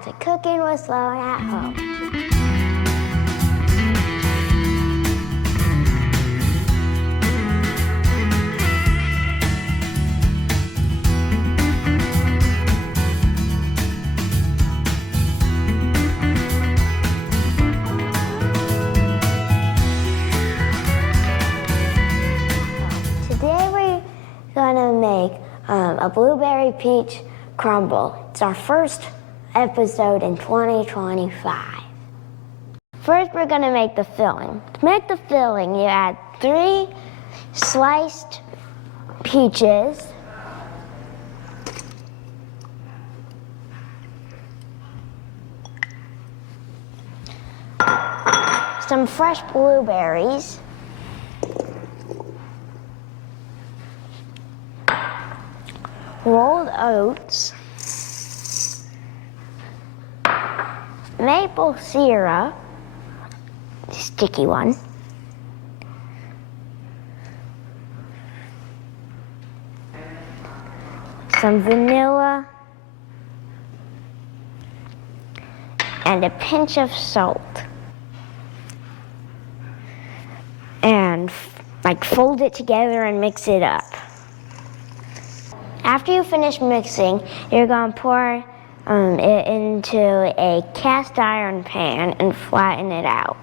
back to Cooking with Sloane at Home. Today we're gonna make a blueberry peach crumble. It's our first episode in 2025. First, we're gonna make the filling. To make the filling, you add 3 sliced peaches, some fresh blueberries, rolled oats, maple syrup, sticky one, some vanilla, and a pinch of salt. And fold it together and mix it up. After you finish mixing, you're going to pour it into a cast iron pan and flatten it out.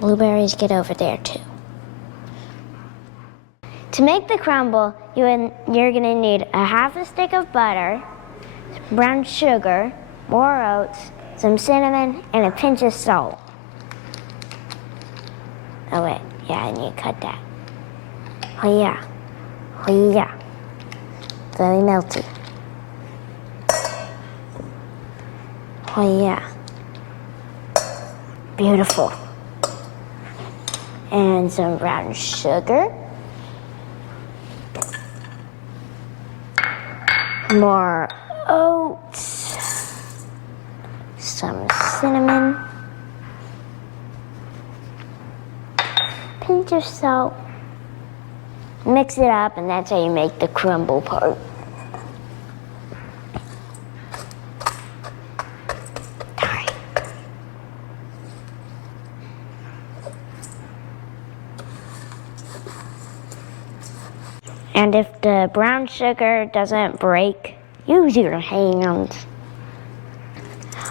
Blueberries get over there too. To make the crumble, you're going to need a half a stick of butter, brown sugar, more oats, some cinnamon, and a pinch of salt. Oh wait, yeah, I need to cut that. Oh yeah, very melty. Oh yeah, beautiful. And some brown sugar. More oats, some cinnamon, pinch of salt, mix it up, and that's how you make the crumble part. And if the brown sugar doesn't break, use your hands.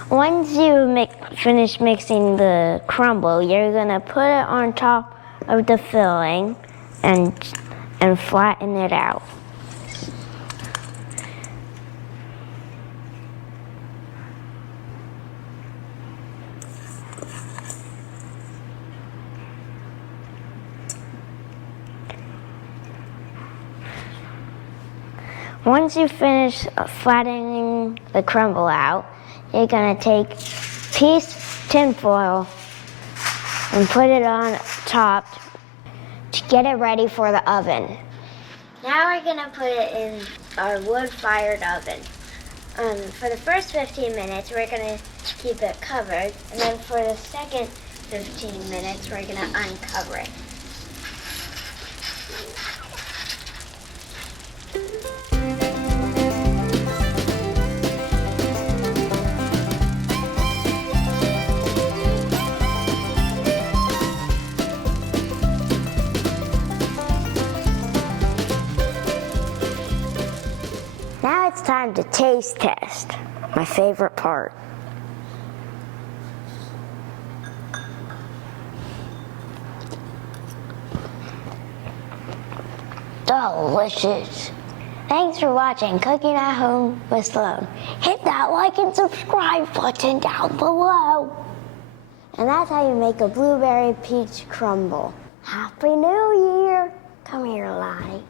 Once you finish mixing the crumble, you're gonna put it on top of the filling and flatten it out. Once you finish flattening the crumble out, you're gonna take a piece of tin foil and put it on top to get it ready for the oven. Now we're gonna put it in our wood-fired oven. For the first 15 minutes, we're gonna keep it covered, and then for the second 15 minutes, we're gonna uncover it. Now it's time to taste test, my favorite part. Delicious. Thanks for watching Cooking at Home with Sloane. Hit that like and subscribe button down below. And that's how you make a blueberry peach crumble. Happy New Year. Come here, Lottie.